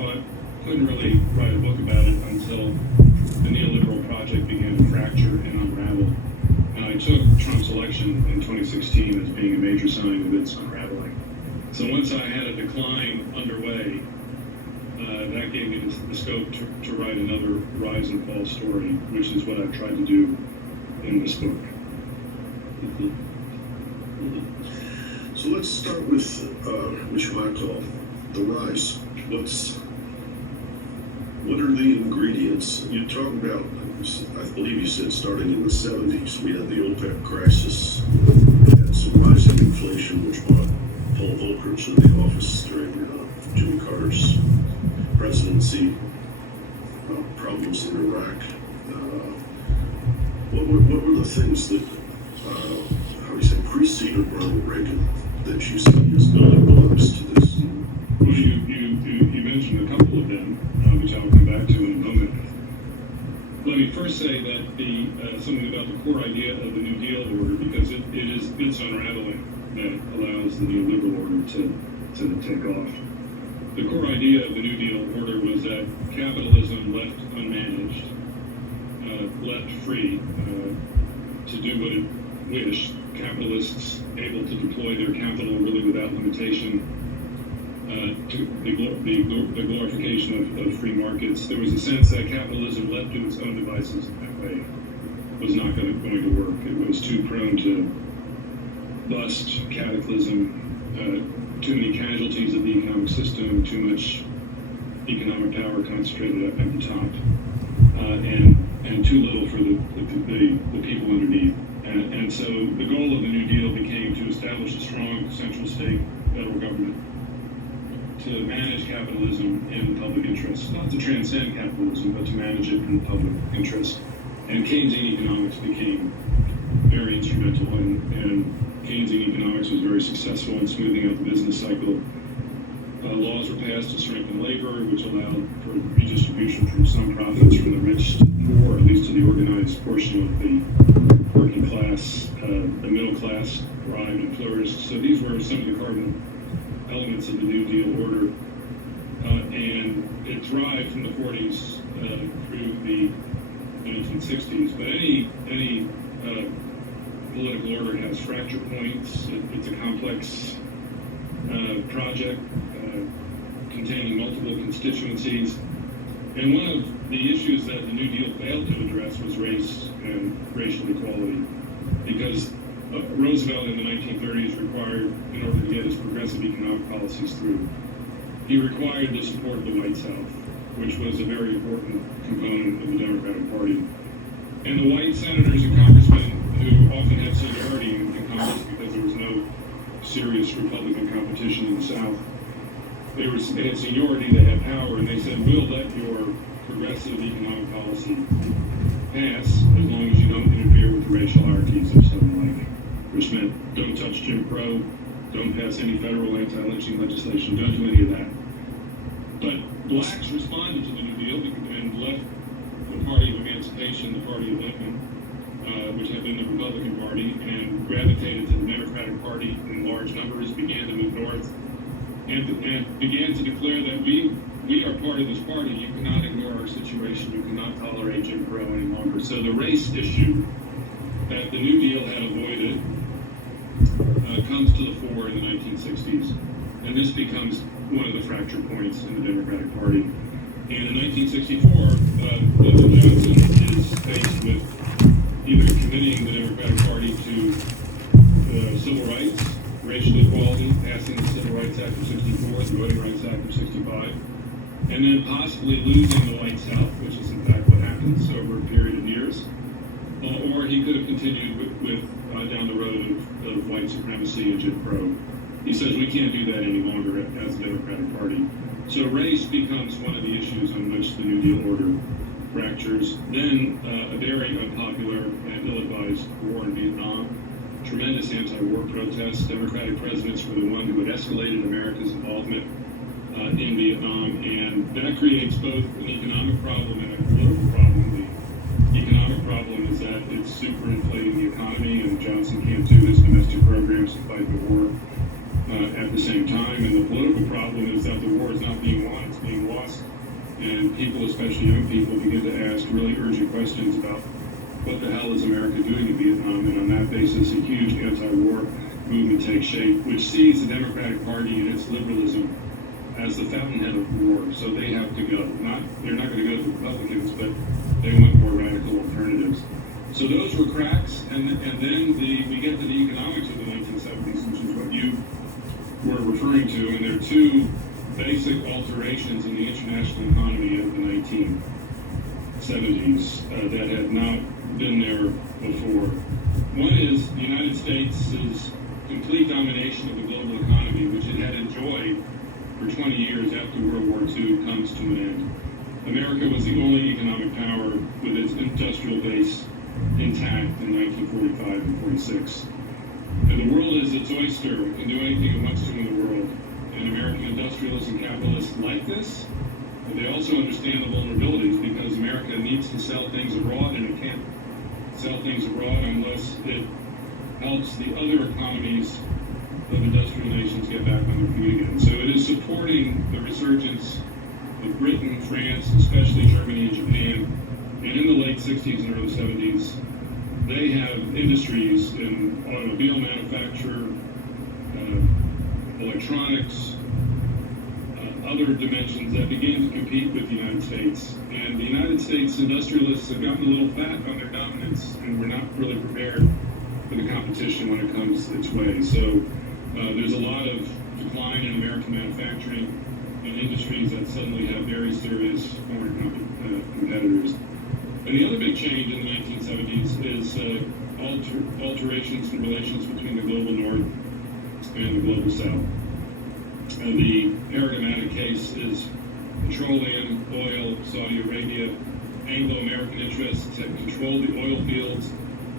thought couldn't really write a book about it until the neoliberal project began to fracture and unravel. And I took Trump's election in 2016 as being a major sign of its unraveling. So once I had a decline underway, that gave me the scope to write another rise and fall story, which is what I've tried to do in this book. Mm-hmm. Mm-hmm. So let's start with what you might call the rise. What are the ingredients? You talk about, I believe you said starting in the 70s, we had the OPEC crisis, we had some rising inflation, which brought Paul Volcker to the office during Jimmy Carter's presidency, problems in Iraq. What were the things that, preceded Ronald Reagan that you see as building blocks to this? Well, you mentioned a couple of them, which I'll come back to in a moment. Let me first say that something about the core idea of the New Deal order, because it's unraveling that allows the neoliberal order to take off. The core idea of the New Deal order was that capitalism left unmanaged, left free to do what it wished, capitalists able to deploy their capital really without limitation, to the glorification of free markets. There was a sense that capitalism left to its own devices in that way was not going to work. It was too prone to bust, cataclysm, too many casualties of the economic system, too much economic power concentrated at the top, and too little for the people underneath. And so the goal of the New Deal became to establish a strong central state federal government to manage capitalism in the public interest, not to transcend capitalism, but to manage it in the public interest. And Keynesian economics became very instrumental, and Keynesian economics was very successful in smoothing out the business cycle. Laws were passed to strengthen labor, which allowed for redistribution from some profits from the rich to the poor, at least to the organized portion of the working class. The middle class thrived and flourished. So these were some of the cardinal elements of the New Deal order. And it thrived from the 40s through the 1960s. But any political order has fracture points. It's a complex project containing multiple constituencies. And one of the issues that the New Deal failed to address was race and racial equality, because Roosevelt in the 1930s required, in order to get his progressive economic policies through, he required the support of the White South, which was a very important component of the Democratic Party. And the white senators and congressmen, who often had seniority in Congress because there was no serious Republican competition in the South, they had seniority, they had power, and they said, we'll let your progressive economic policy pass as long as you don't interfere with the racial hierarchies of Southern life, which meant don't touch Jim Crow, don't pass any federal anti-lynching legislation, don't do any of that. But blacks responded to the New Deal and left the Party of Emancipation, the Party of Lincoln, which had been the Republican Party, and gravitated to the Democratic Party in large numbers, began to move north, and began to declare that we are part of this party. You cannot ignore our situation. You cannot tolerate Jim Crow any longer. So the race issue that the New Deal had avoided comes to the fore in the 1960s. And this becomes one of the fracture points in the Democratic Party. And in 1964, Lyndon Johnson is faced with either committing the Democratic Party to civil rights, racial equality, passing the Civil Rights Act of 64, the Voting Rights Act of 65, and then possibly losing the White South, which is in fact what happens over a period of years. Or he could have continued with down the road of white supremacy and Jim Crow. He says we can't do that any longer as the Democratic Party. So race becomes one of the issues on which the New Deal order fractures. Then a very unpopular and ill-advised war in Vietnam, tremendous anti-war protests. Democratic presidents were the one who had escalated America's involvement in Vietnam, and that creates both an economic problem and a political problem. The economic problem is that it's superinflating the economy, and Johnson can't do his domestic programs to fight the war at the same time. And the political problem is that the war is not being won, it's being lost and people, especially young people, begin to ask really urgent questions about what the hell is America doing in Vietnam, and on that basis, a huge anti-war movement takes shape, which sees the Democratic Party and its liberalism as the fountainhead of war. So they have to go. They're not going to go to the Republicans, but they want more radical alternatives. So those were cracks, and then we get to the economics of the 1970s, which is what you were referring to, and there are two basic alterations in the international economy of the 1970s that had not been there before. One is the United States' complete domination of the global economy, which it had enjoyed for 20 years after World War II, comes to an end. America was the only economic power with its industrial base intact in 1945 and 46. And the world is its oyster. It can do anything it wants to in the world. And American industrialists and capitalists like this, but they also understand the vulnerabilities because America needs to sell things abroad, and it can't sell things abroad unless it helps the other economies of industrial nations get back on their feet again. So it is supporting the resurgence of Britain, France, especially Germany and Japan. And in the late 60s and early 70s, they have industries in automobile manufacture, electronics, other dimensions that begin to compete with the United States. And the United States industrialists have gotten a little fat on their dominance, and we're not really prepared for the competition when it comes its way. So there's a lot of decline in American manufacturing and industries that suddenly have very serious foreign competitors. And the other big change in the 1970s is alterations in relations between the global north and the global south. The paradigmatic case is petroleum, oil, Saudi Arabia. Anglo-American interests have controlled the oil fields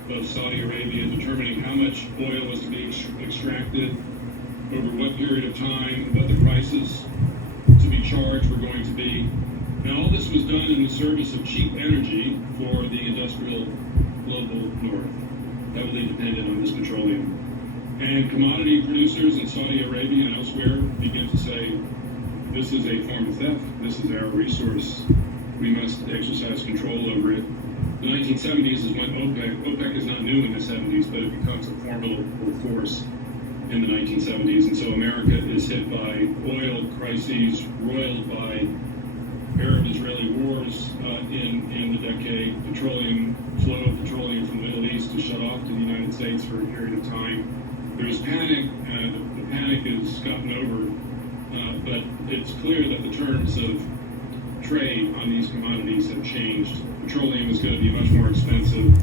of Saudi Arabia, determining how much oil was to be extracted, over what period of time, what the prices to be charged were going to be. And all this was done in the service of cheap energy for the industrial global north, heavily dependent on this petroleum. And commodity producers in Saudi Arabia and elsewhere begin to say, this is a form of theft, this is our resource, we must exercise control over it. The 1970s is when OPEC is not new in the 70s, but it becomes a formidable force in the 1970s. And so America is hit by oil crises, roiled by Arab-Israeli wars in the decade, flow of petroleum from the Middle East to shut off to the United States for a period of time. There's panic, the panic is gotten over, but it's clear that the terms of trade on these commodities have changed. Petroleum is going to be much more expensive,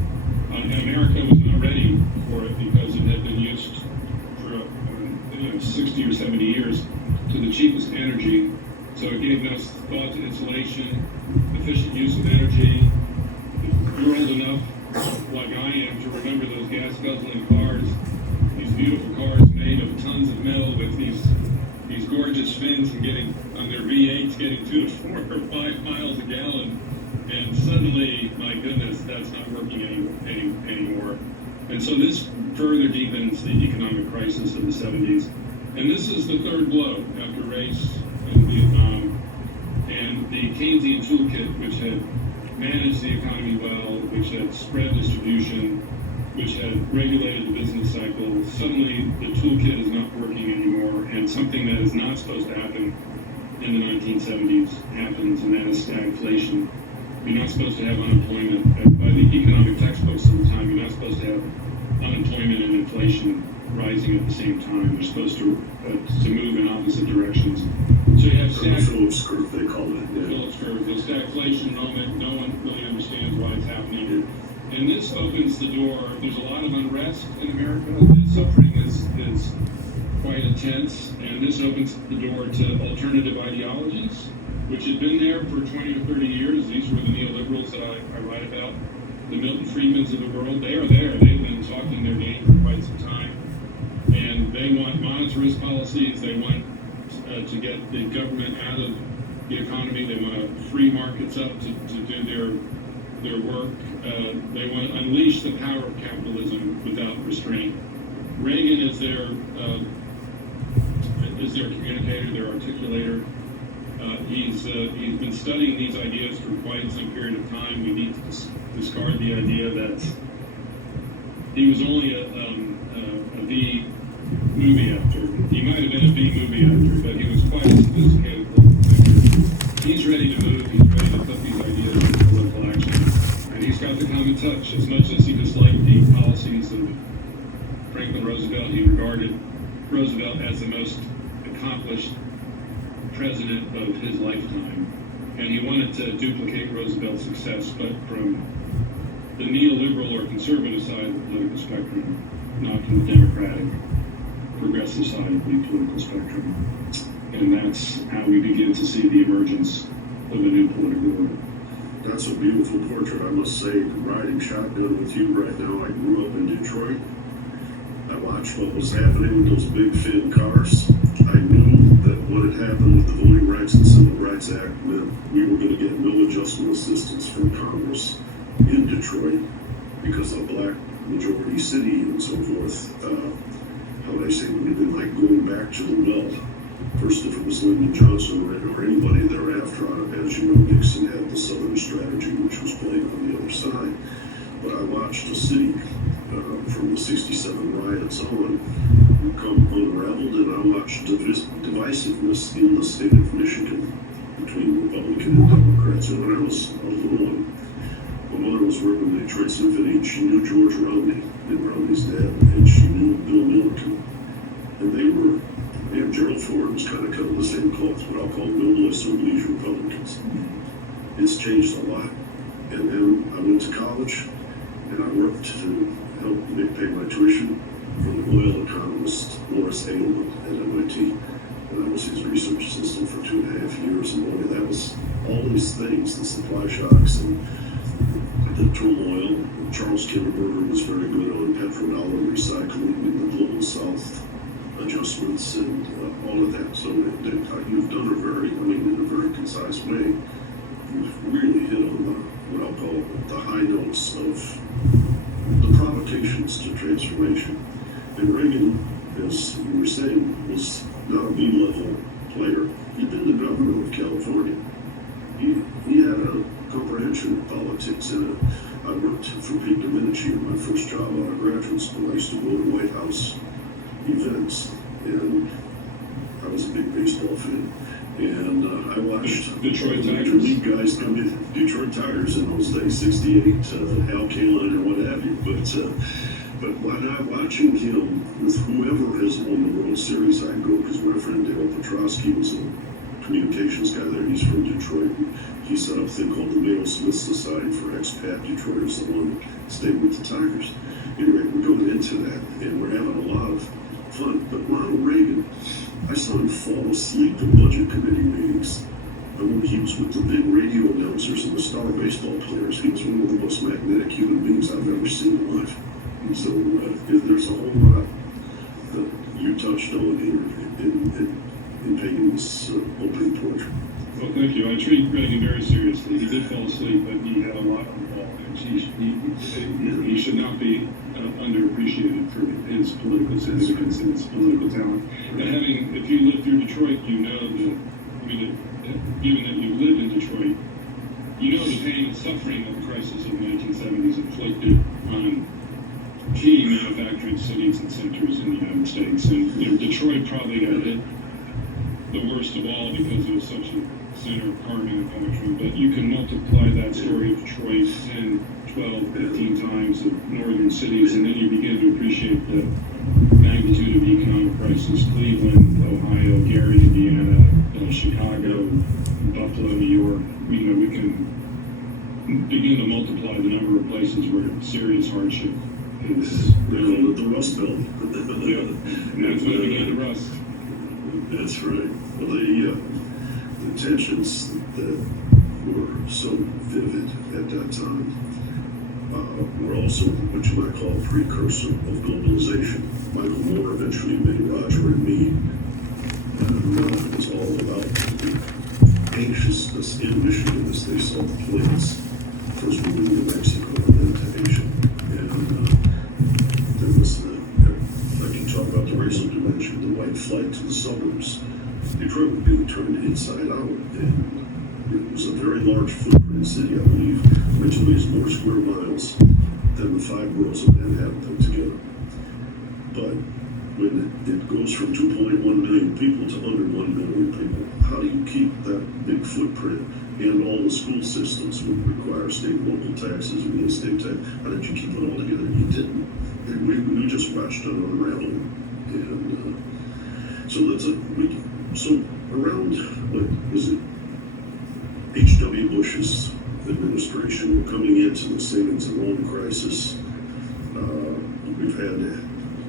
and America was not ready for it because it had been used for 60 or 70 years to the cheapest energy. So it gave us thought to insulation, efficient use of energy. If you're old enough, like I am, to remember those gas-guzzling cars, these beautiful cars made of tons of metal with these gorgeous fins and getting on their V8s, getting 2 to 4 or 5 miles a gallon, and suddenly, my goodness, that's not working anymore. And so this further deepens the economic crisis of the 70s. And this is the third blow after race in Vietnam, and the Keynesian toolkit, which had managed the economy well, which had spread distribution, which had regulated the business cycle, suddenly the toolkit is not working anymore, and something that is not supposed to happen in the 1970s happens, and that is stagflation. You're not supposed to have unemployment. By the economic textbooks of the time, you're not supposed to have unemployment and inflation rising at the same time. They're supposed to move in opposite directions. So you have Phillips curve, they call it. Yeah. Phillips curve, the stagflation moment. No one really understands why it's happening. And this opens the door. There's a lot of unrest in America. The suffering is quite intense, and this opens the door to alternative ideologies, which had been there for 20 or 30 years. These were the neoliberals that I write about, the Milton Friedmans of the world. They are there. They've been talking their game for quite some time, and they want monetarist policies. They want to get the government out of the economy. They want free markets up to do their work. They want to unleash the power of capitalism without restraint. Reagan is their communicator, their articulator, He's been studying these ideas for quite some period of time. We need to discard the idea that he was only a B movie actor. He might have been a B movie actor, but he was quite a sophisticated political thinker. He's ready to move. He's ready to put these ideas into political action. And he's got the common touch. As much as he disliked the policies of Franklin Roosevelt, he regarded Roosevelt as the most accomplished president of his lifetime. And he wanted to duplicate Roosevelt's success, but from the neoliberal or conservative side of the political spectrum, not from the democratic, progressive side of the political spectrum. And that's how we begin to see the emergence of a new political order. That's a beautiful portrait, I must say. Riding shotgun with you right now. I grew up in Detroit. I watched what was happening with those big fin cars. I knew that what had happened with the Voting Rights and Civil Rights Act meant we were going to get no adjustment assistance from Congress in Detroit because of black majority city and so forth. How would I say, we'd been like going back to the well. First, if it was Lyndon Johnson or anybody thereafter, as you know, Nixon had the Southern strategy, which was played on the other side. But I watched a city from the 67 riots on become unraveled, and I watched divisiveness in the state of Michigan between Republican and Democrats. And when I was a little one, my mother was working in the Detroit Symphony, and she knew George Romney and Romney's dad, and she knew Bill Milliken. And Gerald Ford was kind of cut of the same cloth, what I'll call noblesse oblige Republicans. It's changed a lot. And then I went to college, and I worked to help Nick pay my tuition for the oil economist Morris Edelman at MIT. And I was his research assistant for 2.5 years. And boy, that was all these things, the supply shocks and the turmoil. Charles Kimmelberger was very good on petrodollar recycling in the global south adjustments and all of that. So you've done in a very concise way, you've really hit on what I'll call the high notes of the provocations to transformation. And Reagan, as you were saying, was not a B-level player. He'd been the governor of California. He had a comprehension of politics, and I worked for Pete Domenici in my first job out of graduate school. I used to go to White House events, and I was a big baseball fan. And I watched Detroit major league guys come in, Detroit Tigers in those days, 68, Al Kaline or what have you. But when I'm watching him with whoever has won the World Series, I go because my friend Dale Petrosky was a communications guy there. He's from Detroit. He set up a thing called the Mayo Smith Society for expat Detroiters that want to stay with the Tigers. Anyway, we're going into that, and we're having a lot of fun. But Ronald Reagan, I saw him fall asleep in budget committee meetings. And when he was with the big radio announcers and the star baseball players, he was one of the most magnetic human beings I've ever seen in life. And so there's a whole lot that you touched on here in painting this opening portrait. Well, thank you. I treat Reagan very seriously. He did fall asleep, but he had a lot of involvement. He should not be underappreciated for his political significance and his political talent. And if you live through Detroit, you know given that you live in Detroit, you know the pain and suffering that the crisis of the 1970s inflicted on key manufacturing cities and centers in the United States. And Detroit probably got hit the worst of all because it was such a center of car manufacturing. But you can multiply that story of Detroit 10, 12, 15 times of northern cities, and then you begin to appreciate the magnitude of the economic crisis. Cleveland, Ohio, Gary, Indiana, Chicago, Buffalo, New York. We can begin to multiply the number of places where serious hardship is. They call it the Rust Belt. Yeah, and that's when it began to rust. That's right. Well, the tensions that were so vivid at that time were also what you might call a precursor of globalization. Michael Moore eventually made Roger and Me, and it was all about the anxiousness in Michigan as they saw the planes first moving to Mexico and then to Asia. And there was like you talk about the racial dimension, the white flight to the suburbs Detroit would be turned inside out, and it was a very large footprint city, I believe, which weighs more square miles than the 5 boroughs of Manhattan put together. But when it goes from 2.1 million people to under 1 million people, how do you keep that big footprint? And all the school systems would require state and local taxes, real estate tax. How did you keep it all together? You didn't. And we just watched it unravel. And so so around, what was it? H.W. Bush's administration, we're coming into the savings and loan crisis. We've had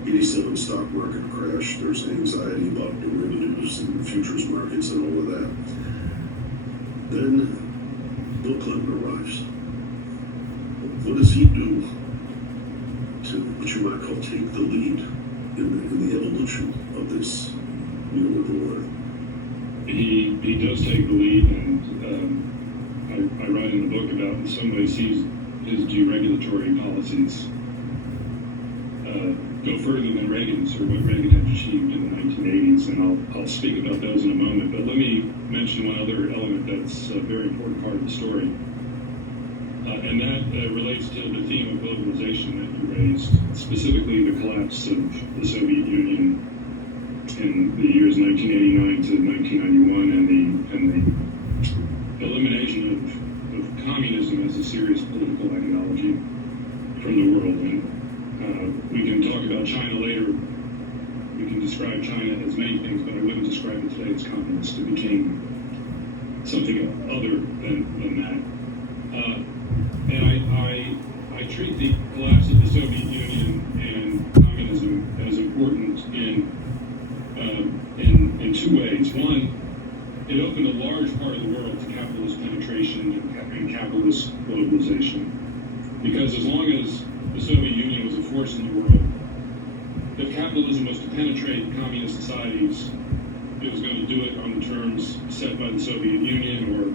87 stock market crash. There's anxiety about derivatives and futures markets and all of that. Then Bill Clinton arrives. What does he do to what you might call take the lead in the evolution of this new world order? He does take the lead, and I write in the book about, in some ways, his deregulatory policies go further than Reagan's, or what Reagan had achieved in the 1980s, and I'll speak about those in a moment. But let me mention one other element that's a very important part of the story, and that relates to the theme of globalization that you raised, specifically the collapse of the Soviet Union in the years 1989 to 1991, and the elimination of communism as a serious political ideology from the world. And we can talk about China later. We can describe China as many things, but I wouldn't describe it today as communist. It became something other than that. And I treat the collapse of the Soviet Union and communism as important in 2 ways. One, it opened a large part of the world to capitalist penetration and capitalist globalization. Because as long as the Soviet Union was a force in the world, if capitalism was to penetrate communist societies, it was going to do it on the terms set by the Soviet Union or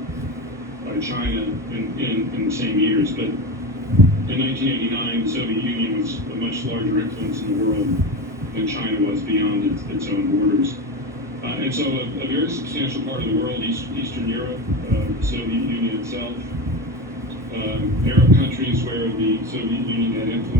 by China in the same years. But in 1989, the Soviet Union was a much larger influence in the world than China was beyond its own borders. And so a very substantial part of the world, Eastern Europe, the Soviet Union itself, Arab countries where the Soviet Union had influence,